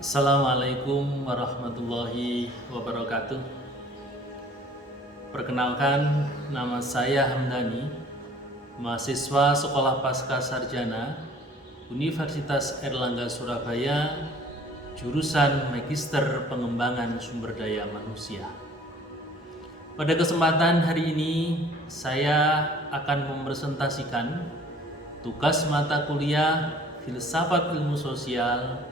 Assalamualaikum warahmatullahi wabarakatuh. Perkenalkan, nama saya Hamdani, mahasiswa Sekolah Pasca Sarjana Universitas Airlangga Surabaya, jurusan Magister Pengembangan Sumber Daya Manusia. Pada kesempatan hari ini, saya akan mempresentasikan tugas mata kuliah Filsafat Ilmu Sosial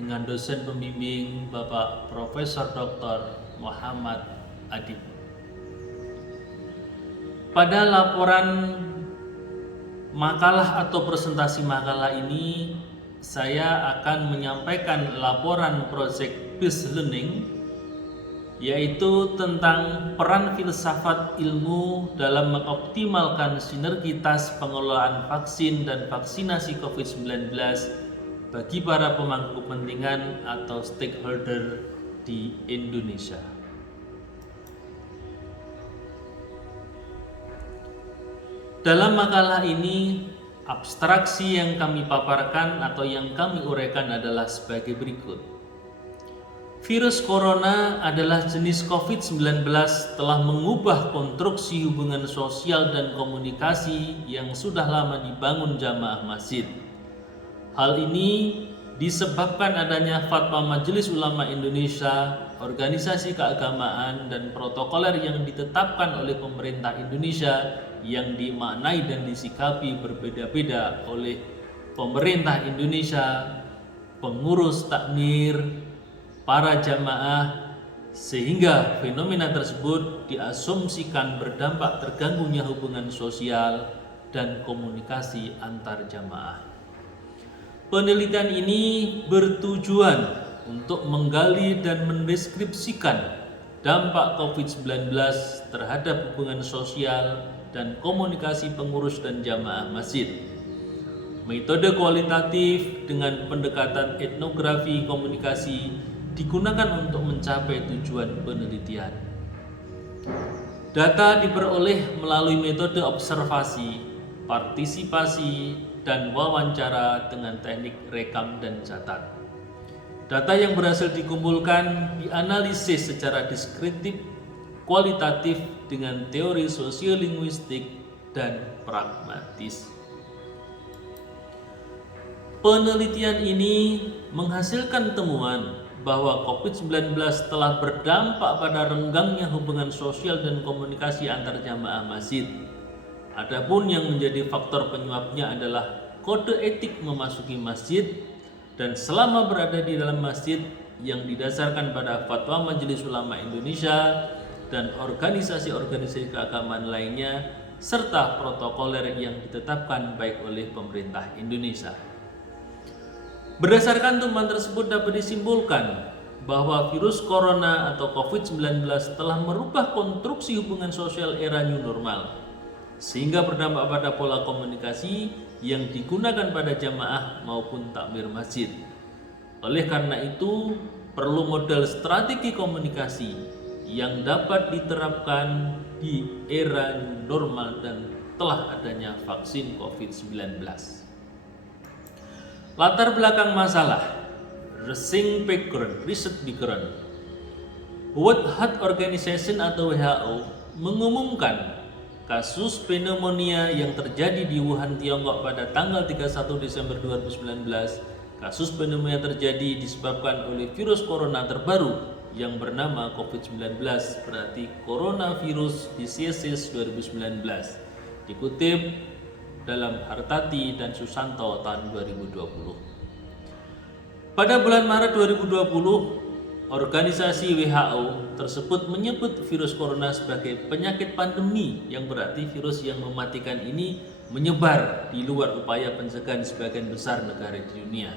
dengan dosen pembimbing Bapak Profesor Dr. Muhammad Adib. Pada laporan makalah atau presentasi makalah ini, saya akan menyampaikan laporan project based learning, yaitu tentang peran filsafat ilmu dalam mengoptimalkan sinergitas pengelolaan vaksin dan vaksinasi COVID-19 bagi para pemangku kepentingan atau stakeholder di Indonesia. Dalam makalah ini, abstraksi yang kami paparkan atau yang kami uraikan adalah sebagai berikut. Virus corona adalah jenis COVID-19 telah mengubah konstruksi hubungan sosial dan komunikasi yang sudah lama dibangun jamaah masjid. Hal ini disebabkan adanya fatwa Majelis Ulama Indonesia, organisasi keagamaan, dan protokoler yang ditetapkan oleh pemerintah Indonesia yang dimaknai dan disikapi berbeda-beda oleh pemerintah Indonesia, pengurus takmir, para jamaah, sehingga fenomena tersebut diasumsikan berdampak terganggunya hubungan sosial dan komunikasi antar jamaah. Penelitian ini bertujuan untuk menggali dan mendeskripsikan dampak COVID-19 terhadap hubungan sosial dan komunikasi pengurus dan jamaah masjid. Metode kualitatif dengan pendekatan etnografi komunikasi digunakan untuk mencapai tujuan penelitian. Data diperoleh melalui metode observasi, partisipasi, dan wawancara dengan teknik rekam dan catat. Data yang berhasil dikumpulkan dianalisis secara deskriptif, kualitatif dengan teori sosiolinguistik dan pragmatis. Penelitian ini menghasilkan temuan bahwa COVID-19 telah berdampak pada renggangnya hubungan sosial dan komunikasi antar jamaah masjid. Adapun yang menjadi faktor penyebabnya adalah kode etik memasuki masjid dan selama berada di dalam masjid yang didasarkan pada fatwa Majelis Ulama Indonesia dan organisasi-organisasi keagamaan lainnya serta protokoler yang ditetapkan baik oleh pemerintah Indonesia. Berdasarkan temuan tersebut dapat disimpulkan bahwa virus corona atau COVID-19 telah merubah konstruksi hubungan sosial era new normal sehingga berdampak pada pola komunikasi yang digunakan pada jamaah maupun takmir masjid. Oleh karena itu, perlu model strategi komunikasi yang dapat diterapkan di era new normal dan telah adanya vaksin COVID-19. Latar belakang masalah, research background. World Health Organization atau WHO mengumumkan kasus pneumonia yang terjadi di Wuhan, Tiongkok pada tanggal 31 Desember 2019. Kasus pneumonia terjadi disebabkan oleh virus corona terbaru yang bernama COVID-19, berarti Coronavirus Diseases 2019. Dikutip dalam Hartati dan Susanto tahun 2020. Pada bulan Maret 2020, organisasi WHO tersebut menyebut virus corona sebagai penyakit pandemi, yang berarti virus yang mematikan ini menyebar di luar upaya pencegahan sebagian besar negara di dunia.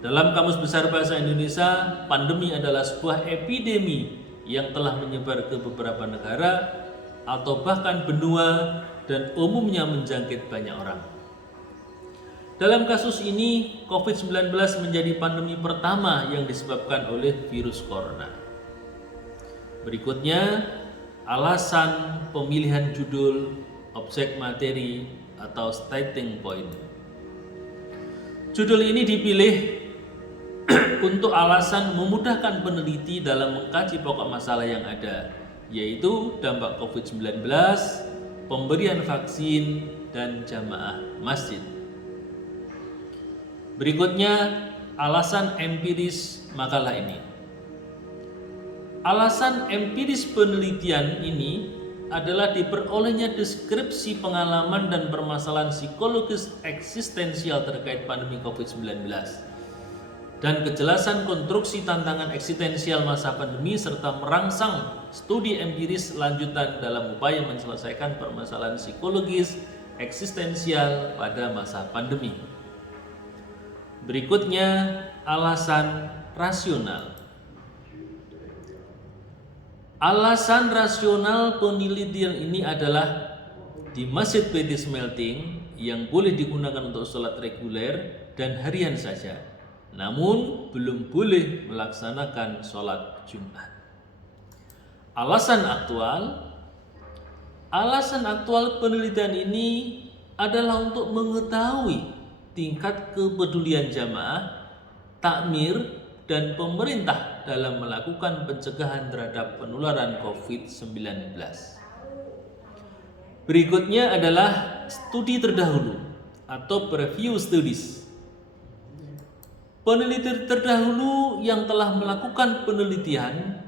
Dalam Kamus Besar Bahasa Indonesia, pandemi adalah sebuah epidemi yang telah menyebar ke beberapa negara atau bahkan benua dan umumnya menjangkit banyak orang. Dalam kasus ini, COVID-19 menjadi pandemi pertama yang disebabkan oleh virus corona. Berikutnya, alasan pemilihan judul, objek materi, atau starting point. Judul ini dipilih untuk alasan memudahkan peneliti dalam mengkaji pokok masalah yang ada, yaitu dampak COVID-19, pemberian vaksin, dan jamaah masjid. Berikutnya, alasan empiris makalah ini. Alasan empiris penelitian ini adalah diperolehnya deskripsi pengalaman dan permasalahan psikologis eksistensial terkait pandemi COVID-19 dan kejelasan konstruksi tantangan eksistensial masa pandemi serta merangsang studi empiris lanjutan dalam upaya menyelesaikan permasalahan psikologis eksistensial pada masa pandemi. Berikutnya, alasan rasional. Alasan rasional penelitian ini adalah di Masjid PT Smelting yang boleh digunakan untuk sholat reguler dan harian saja, namun belum boleh melaksanakan sholat Jumat. Alasan aktual penelitian ini adalah untuk mengetahui tingkat kepedulian jamaah, takmir, dan pemerintah dalam melakukan pencegahan terhadap penularan COVID-19. Berikutnya adalah studi terdahulu atau preview studies. Peneliti terdahulu yang telah melakukan penelitian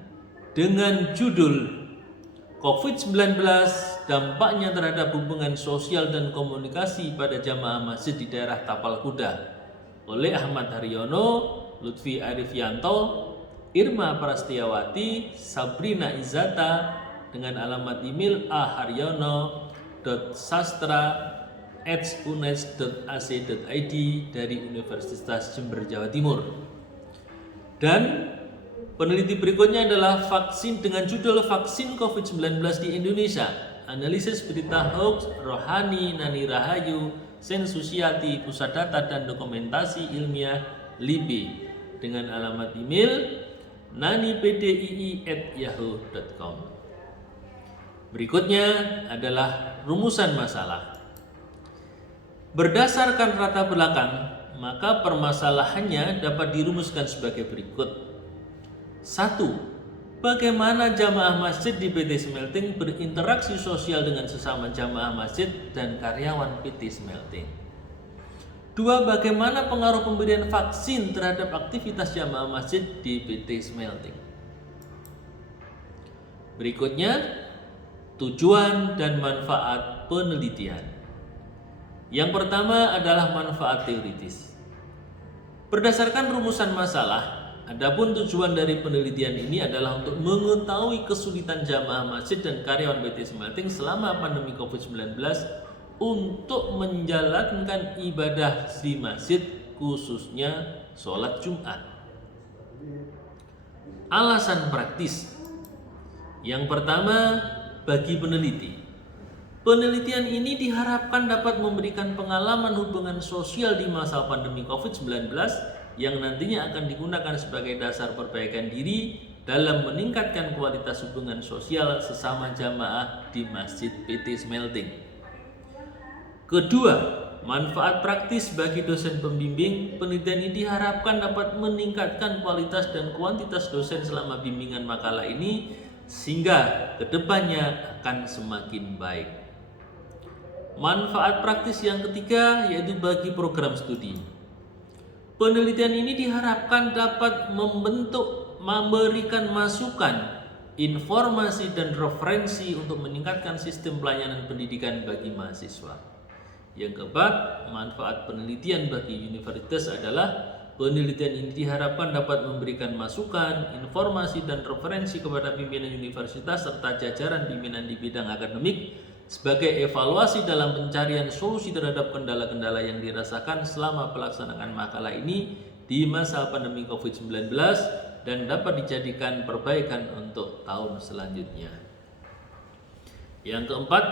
dengan judul COVID-19 dampaknya terhadap hubungan sosial dan komunikasi pada jamaah masjid di daerah Tapal Kuda oleh Ahmad Haryono, Lutfi Arifianto, Irma Prastiawati, Sabrina Izata dengan alamat email aharyono.sastra@unes.ac.id dari Universitas Jember, Jawa Timur. Dan peneliti berikutnya adalah vaksin dengan judul Vaksin COVID-19 di Indonesia. Analisis berita hoax Rohani Nani Rahayu, Sensusiati, Pusat Data dan Dokumentasi Ilmiah LIBI dengan alamat email nanipdii@yahoo.com. Berikutnya adalah rumusan masalah. Berdasarkan rata belakang, maka permasalahannya dapat dirumuskan sebagai berikut. 1. Bagaimana jamaah masjid di PT Smelting berinteraksi sosial dengan sesama jamaah masjid dan karyawan PT Smelting. 2. Bagaimana pengaruh pemberian vaksin terhadap aktivitas jamaah masjid di PT Smelting. Berikutnya, tujuan dan manfaat penelitian. Yang pertama adalah manfaat teoritis. Berdasarkan rumusan masalah, adapun tujuan dari penelitian ini adalah untuk mengetahui kesulitan jamaah masjid dan karyawan PT Smelting selama pandemi COVID-19 untuk menjalankan ibadah di masjid, khususnya sholat Jumat. Alasan praktis. Yang pertama, bagi peneliti. Penelitian ini diharapkan dapat memberikan pengalaman hubungan sosial di masa pandemi COVID-19 yang nantinya akan digunakan sebagai dasar perbaikan diri dalam meningkatkan kualitas hubungan sosial sesama jamaah di Masjid PT Smelting. Kedua, manfaat praktis bagi dosen pembimbing. Penelitian ini diharapkan dapat meningkatkan kualitas dan kuantitas dosen selama bimbingan makalah ini sehingga kedepannya akan semakin baik. Manfaat praktis yang ketiga yaitu bagi program studi. Penelitian ini diharapkan dapat memberikan masukan, informasi dan referensi untuk meningkatkan sistem pelayanan pendidikan bagi mahasiswa. Yang keempat, manfaat penelitian bagi universitas adalah penelitian ini diharapkan dapat memberikan masukan, informasi dan referensi kepada pimpinan universitas serta jajaran pimpinan di bidang akademik sebagai evaluasi dalam pencarian solusi terhadap kendala-kendala yang dirasakan selama pelaksanaan makalah ini di masa pandemi COVID-19 dan dapat dijadikan perbaikan untuk tahun selanjutnya. Yang keempat,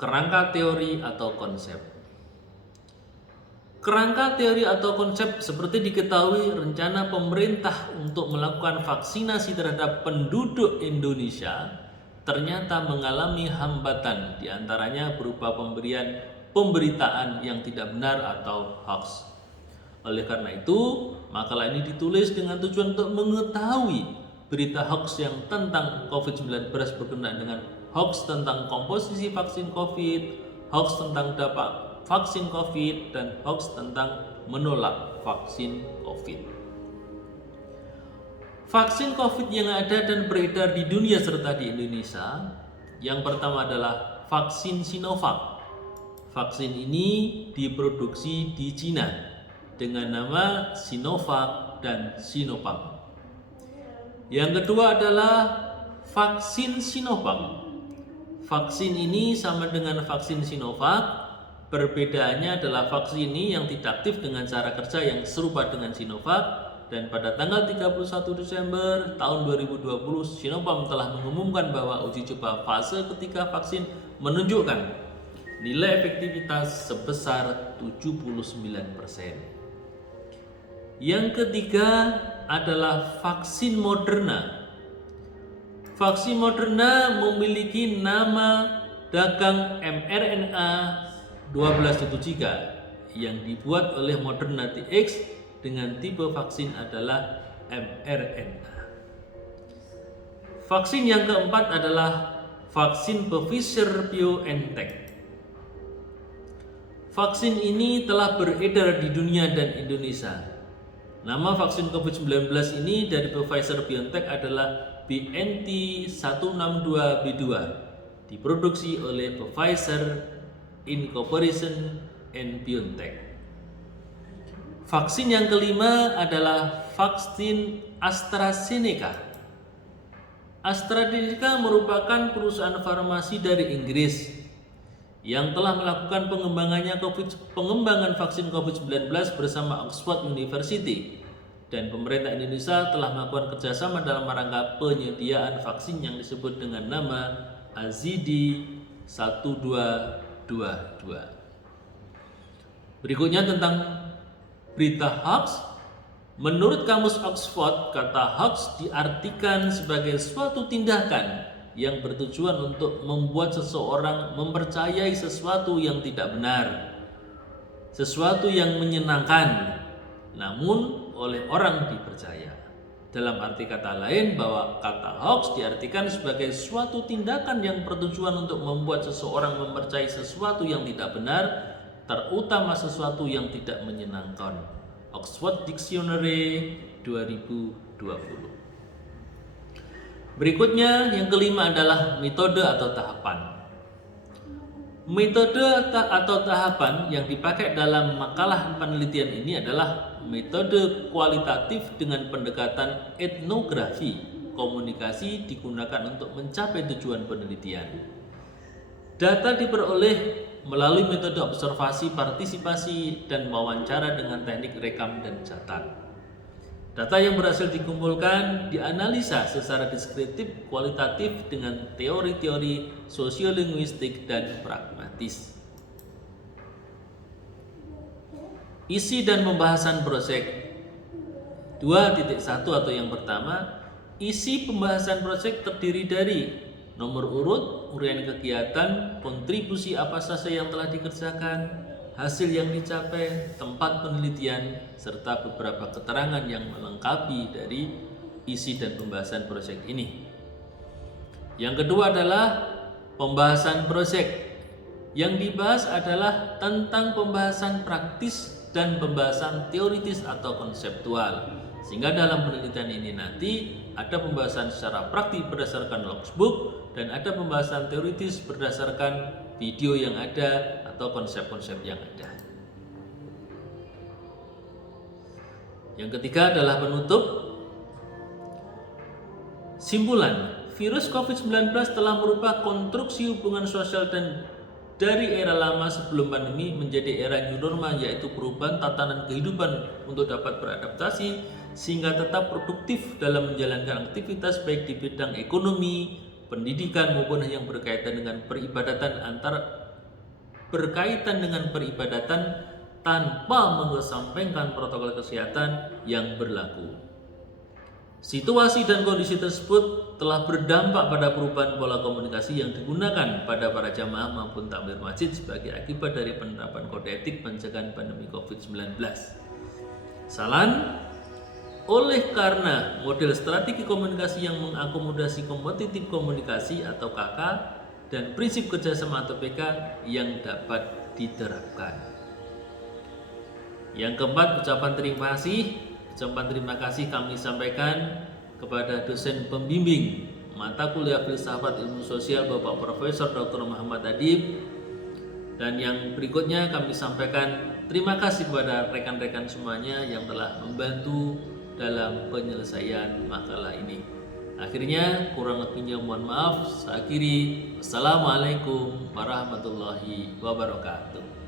kerangka teori atau konsep. Kerangka teori atau konsep seperti diketahui rencana pemerintah untuk melakukan vaksinasi terhadap penduduk Indonesia ternyata mengalami hambatan, diantaranya berupa pemberitaan yang tidak benar atau hoax. Oleh karena itu, makalah ini ditulis dengan tujuan untuk mengetahui berita hoax yang tentang COVID-19 berkenaan dengan hoax tentang komposisi vaksin COVID, hoax tentang dampak vaksin COVID, dan hoax tentang menolak vaksin COVID. Vaksin COVID yang ada dan beredar di dunia serta di Indonesia, yang pertama adalah vaksin Sinovac. Vaksin ini diproduksi di Cina dengan nama Sinovac dan Sinovac. Yang kedua adalah vaksin Sinovac. Vaksin ini sama dengan vaksin Sinovac, perbedaannya adalah vaksin ini yang tidak aktif dengan cara kerja yang serupa dengan Sinovac, dan pada tanggal 31 Desember tahun 2020 Sinopharm telah mengumumkan bahwa uji coba fase ketiga vaksin menunjukkan nilai efektivitas sebesar 79%. Yang ketiga adalah vaksin Moderna. Vaksin Moderna memiliki nama dagang mRNA 12.3 yang dibuat oleh Moderna TX dengan tipe vaksin adalah mRNA. Vaksin yang keempat adalah vaksin Pfizer-BioNTech. Vaksin ini telah beredar di dunia dan Indonesia. Nama vaksin COVID-19 ini dari Pfizer-BioNTech adalah BNT162B2, diproduksi oleh Pfizer Incorporation and BioNTech. Vaksin yang kelima adalah vaksin AstraZeneca. AstraZeneca merupakan perusahaan farmasi dari Inggris yang telah melakukan pengembangan vaksin COVID-19 bersama Oxford University, dan pemerintah Indonesia telah melakukan kerjasama dalam rangka penyediaan vaksin yang disebut dengan nama AZD1222. Berikutnya tentang berita hoax. Menurut Kamus Oxford, kata hoax diartikan sebagai suatu tindakan yang bertujuan untuk membuat seseorang mempercayai sesuatu yang tidak benar, sesuatu yang menyenangkan, namun oleh orang dipercaya. Dalam arti kata lain, bahwa kata hoax diartikan sebagai suatu tindakan yang bertujuan untuk membuat seseorang mempercayai sesuatu yang tidak benar, terutama sesuatu yang tidak menyenangkan. Oxford Dictionary 2020. Berikutnya yang kelima adalah metode atau tahapan. Metode atau tahapan yang dipakai dalam makalah penelitian ini adalah metode kualitatif dengan pendekatan etnografi. Komunikasi digunakan untuk mencapai tujuan penelitian. Data diperoleh melalui metode observasi, partisipasi, dan wawancara dengan teknik rekam dan catat. Data yang berhasil dikumpulkan dianalisa secara deskriptif, kualitatif dengan teori-teori sosiolinguistik dan pragmatis. Isi dan pembahasan proyek 2.1 atau yang pertama, isi pembahasan proyek terdiri dari nomor urut, uraian kegiatan, kontribusi apa saja yang telah dikerjakan, hasil yang dicapai, tempat penelitian, serta beberapa keterangan yang melengkapi dari isi dan pembahasan proyek ini. Yang kedua adalah pembahasan proyek. Yang dibahas adalah tentang pembahasan praktis dan pembahasan teoritis atau konseptual. Sehingga dalam penelitian ini nanti ada pembahasan secara praktis berdasarkan logbook dan ada pembahasan teoritis berdasarkan video yang ada atau konsep-konsep yang ada. Yang ketiga adalah penutup. Simpulan, virus COVID-19 telah merubah konstruksi hubungan sosial dan dari era lama sebelum pandemi menjadi era new normal, yaitu perubahan tatanan kehidupan untuk dapat beradaptasi sehingga tetap produktif dalam menjalankan aktivitas baik di bidang ekonomi, pendidikan maupun yang berkaitan dengan peribadatan tanpa mengesampingkan protokol kesehatan yang berlaku. Situasi dan kondisi tersebut telah berdampak pada perubahan pola komunikasi yang digunakan pada para jamaah maupun takmir masjid sebagai akibat dari penerapan kode etik pencegahan pandemi COVID-19. Salan, oleh karena model strategi komunikasi yang mengakomodasi kompetitif komunikasi atau KK dan prinsip kerjasama atau PK yang dapat diterapkan. Yang keempat, ucapan terima kasih. Ucapan terima kasih kami sampaikan kepada dosen pembimbing mata kuliah filsafat ilmu sosial Bapak Profesor Dr. Muhammad Adib. Dan yang berikutnya kami sampaikan terima kasih kepada rekan-rekan semuanya yang telah membantu dalam penyelesaian makalah ini. Akhirnya kurang lebihnya mohon maaf. Saya akhiri. Wassalamualaikum warahmatullahi wabarakatuh.